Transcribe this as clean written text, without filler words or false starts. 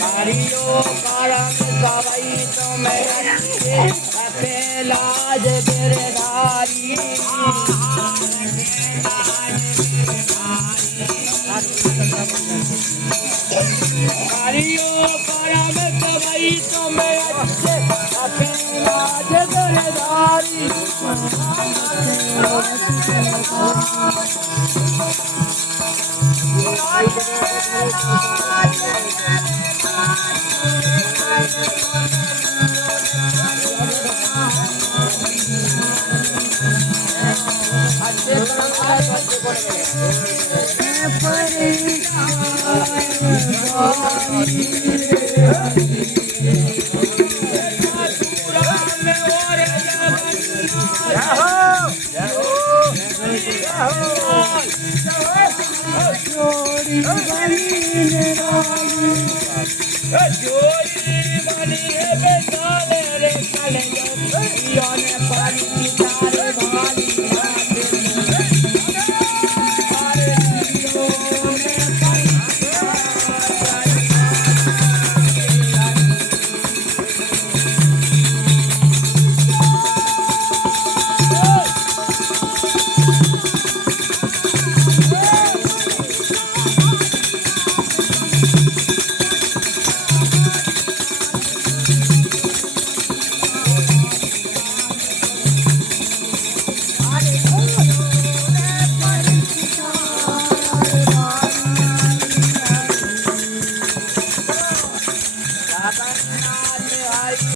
कारियो करम सबई तुम्हें अच्छे अपने लाज गिरधारी कारियो करम सबई तुम्हें अच्छे अपने लाज गिरधारी जोड़ी बनी है बेचारे रे कले जो ने पानी